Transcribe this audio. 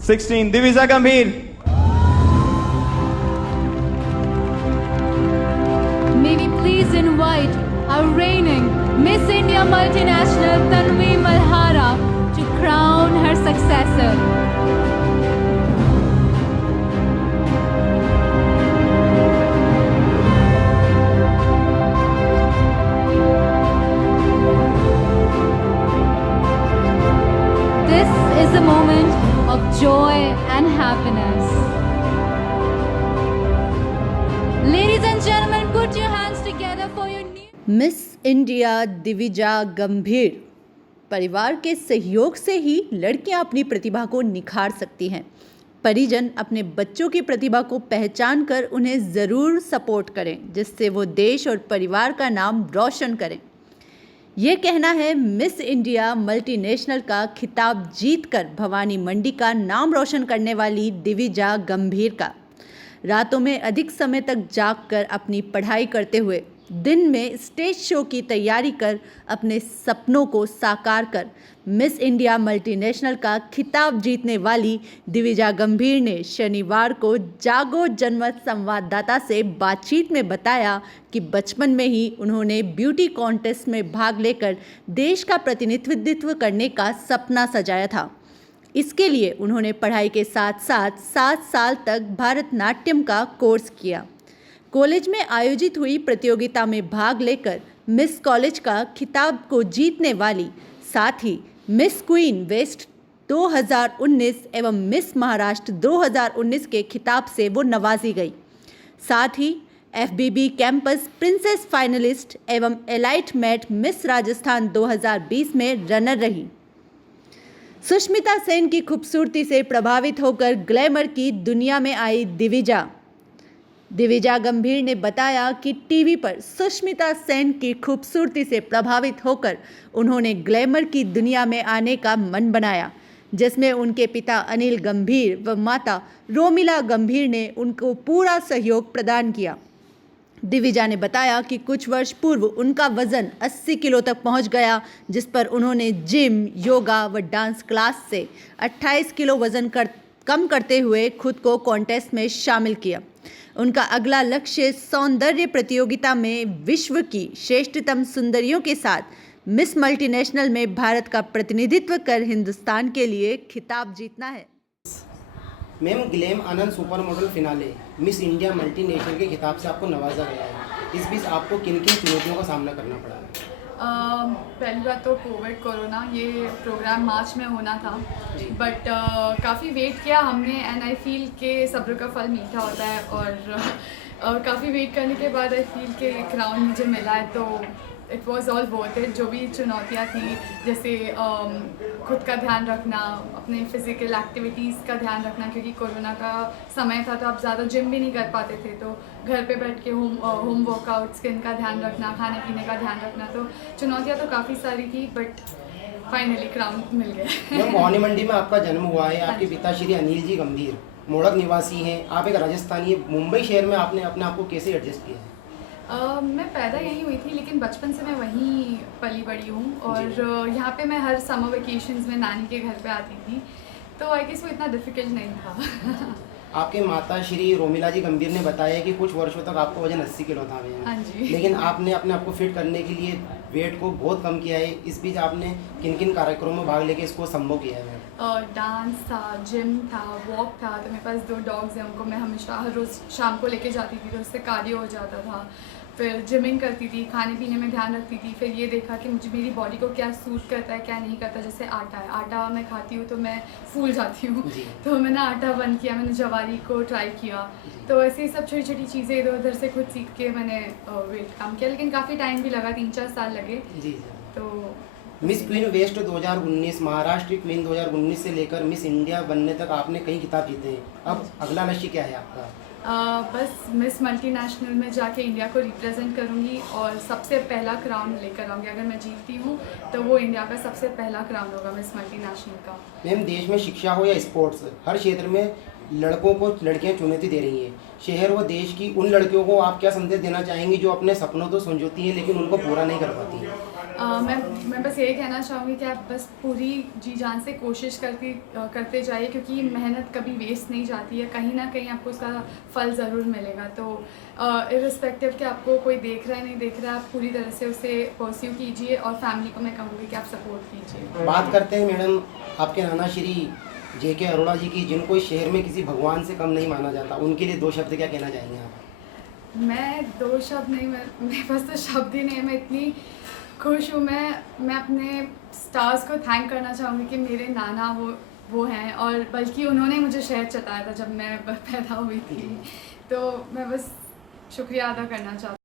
16 Divisha Gambhir. May we please invite our reigning Miss India Multinational Tanvi Malhara to crown her successor. This is a moment of joy and happiness. Ladies and gentlemen, put your hands together for your new miss India Divija गंभीर। परिवार के सहयोग से ही लड़कियां अपनी प्रतिभा को निखार सकती हैं। परिजन अपने बच्चों की प्रतिभा को पहचान कर उन्हें ज़रूर सपोर्ट करें, जिससे वो देश और परिवार का नाम रोशन करें। ये कहना है मिस इंडिया मल्टीनेशनल का खिताब जीतकर भवानी मंडी का नाम रोशन करने वाली दिविजा गंभीर का। रातों में अधिक समय तक जागकर अपनी पढ़ाई करते हुए दिन में स्टेज शो की तैयारी कर अपने सपनों को साकार कर मिस इंडिया मल्टीनेशनल का खिताब जीतने वाली दिविजा गंभीर ने शनिवार को जागो जनमत संवाददाता से बातचीत में बताया कि बचपन में ही उन्होंने ब्यूटी कॉन्टेस्ट में भाग लेकर देश का प्रतिनिधित्व करने का सपना सजाया था। इसके लिए उन्होंने पढ़ाई के साथ साथ 7 साल तक भरतनाट्यम का कोर्स किया। कॉलेज में आयोजित हुई प्रतियोगिता में भाग लेकर मिस कॉलेज का खिताब को जीतने वाली, साथ ही मिस क्वीन वेस्ट 2019 एवं मिस महाराष्ट्र 2019 के खिताब से वो नवाजी गई। साथ ही FBB कैंपस प्रिंसेस फाइनलिस्ट एवं एलाइट मैट मिस राजस्थान 2020 में रनर रही। सुष्मिता सेन की खूबसूरती से प्रभावित होकर ग्लैमर की दुनिया में आई दिविजा गंभीर ने बताया कि टीवी पर सुष्मिता सेन की खूबसूरती से प्रभावित होकर उन्होंने ग्लैमर की दुनिया में आने का मन बनाया, जिसमें उनके पिता अनिल गंभीर व माता रोमिला गंभीर ने उनको पूरा सहयोग प्रदान किया। दिविजा ने बताया कि कुछ वर्ष पूर्व उनका वजन 80 किलो तक पहुंच गया, जिस पर उन्होंने जिम, योगा व डांस क्लास से 28 किलो वजन कम करते हुए खुद को कॉन्टेस्ट में शामिल किया। उनका अगला लक्ष्य सौंदर्य प्रतियोगिता में विश्व की श्रेष्ठतम सुंदरियों के साथ मिस मल्टीनेशनल में भारत का प्रतिनिधित्व कर हिंदुस्तान के लिए खिताब जीतना है। Ma'am, Glamanand super model finale Miss India multinational के खिताब से आपको नवाजा गया है। इस बीच आपको किन किन चुनौतियों का सामना करना पड़ा? पहली बात तो कोरोना, ये प्रोग्राम मार्च में होना था, बट काफ़ी वेट किया हमने एंड आई फील के सब्र का फल मीठा होता है और काफ़ी वेट करने के बाद आई फील के क्राउन मुझे मिला है, तो it was all worth it. जो भी चुनौतियाँ थी, जैसे खुद का ध्यान रखना, अपने फिज़िकल एक्टिविटीज़ का ध्यान रखना, क्योंकि कोरोना का समय था तो आप ज़्यादा जिम भी नहीं कर पाते थे, तो घर पे बैठ के होम वर्कआउट, स्किन का ध्यान रखना, खाने पीने का ध्यान रखना, तो चुनौतियाँ तो काफ़ी सारी थी, बट फाइनली क्राउन मिल गया। भवानी मंडी में आपका जन्म हुआ है। आपके पिता श्री अनिल जी गंभीर मोड़क निवासी हैं, आप एक राजस्थानी। मुंबई शहर में आपने अपने आप को कैसे एडजस्ट किया? मैं पैदा यहीं हुई थी, लेकिन बचपन से मैं वहीं पली बड़ी हूँ और यहाँ पे मैं हर समर वेकेशंस में नानी के घर पे आती थी, तो आई गेस वो इतना डिफ़िकल्ट नहीं था। आपके माता श्री रोमिला जी गंभीर ने बताया कि कुछ वर्षों तक आपका वजन 80 किलो था। हाँ जी। लेकिन आपने अपने आप को फिट करने के लिए वेट को बहुत कम किया है। इस बीच आपने किन किन कार्यक्रमों में भाग लेके इसको संभव किया है? डांस था, जिम था, वॉक था, तो मेरे पास 2 डॉग्स हैं, उनको मैं हमेशा हर रोज़ शाम को लेके जाती थी, तो उससे कार्डियो हो जाता था। फिर जिमिंग करती थी, खाने पीने में ध्यान रखती थी। फिर ये देखा कि मुझे मेरी बॉडी को क्या सूट करता है, क्या नहीं करता। जैसे आटा है, आटा मैं खाती हूँ तो मैं फूल जाती हूँ, तो मैंने आटा बंद किया, मैंने जवारी को ट्राई किया, तो ऐसे ही सब छोटी छोटी चीज़ें इधर उधर से खुद सीख के मैंने वेट कम किया, लेकिन काफ़ी टाइम भी लगा, 3-4 साल लगे। तो Miss Queen West 2019, Maharashtra Queen 2019 से लेकर मिस इंडिया बनने तक आपने कई खिताब जीते हैं। अब अगला लक्ष्य क्या है आपका? बस मिस मल्टीनेशनल में जाके इंडिया को रिप्रेजेंट करूँगी और सबसे पहला क्राउन लेकर आऊँगी। अगर मैं जीतती हूँ तो वो इंडिया का सबसे पहला क्राउन होगा मिस मल्टीनेशनल का। मैम, देश में शिक्षा हो या स्पोर्ट्स, हर क्षेत्र में लड़कों को लड़कियां चुनौती दे रही हैं। शहर व देश की उन लड़कियों को आप क्या संदेश देना चाहेंगी जो अपने सपनों तो संजोती हैं लेकिन उनको पूरा नहीं कर पाती? मैं बस यही कहना चाहूँगी कि आप बस पूरी जी जान से कोशिश करते जाइए, क्योंकि मेहनत कभी वेस्ट नहीं जाती है, कहीं ना कहीं आपको उसका फल ज़रूर मिलेगा। तो इर्रिस्पेक्टिव कि आपको कोई देख रहा है नहीं देख रहा है, आप पूरी तरह से उसे परस्यू कीजिए, और फैमिली को मैं कहूँगी कि आप सपोर्ट कीजिए। बात करते हैं मैडम आपके नाना श्री JK अरोड़ा जी की, जिनको इस शहर में किसी भगवान से कम नहीं माना जाता, उनके लिए 2 शब्द क्या कहना चाहेंगे आप? मैं 2 शब्द नहीं, मेरे पास तो शब्द ही नहीं है। मैं इतनी खुश हूँ। मैं अपने स्टार्स को थैंक करना चाहूँगी कि मेरे नाना वो हैं, और बल्कि उन्होंने मुझे शहर चताया था जब मैं पैदा हुई थी। तो मैं बस शुक्रिया अदा करना चाहती हूँ।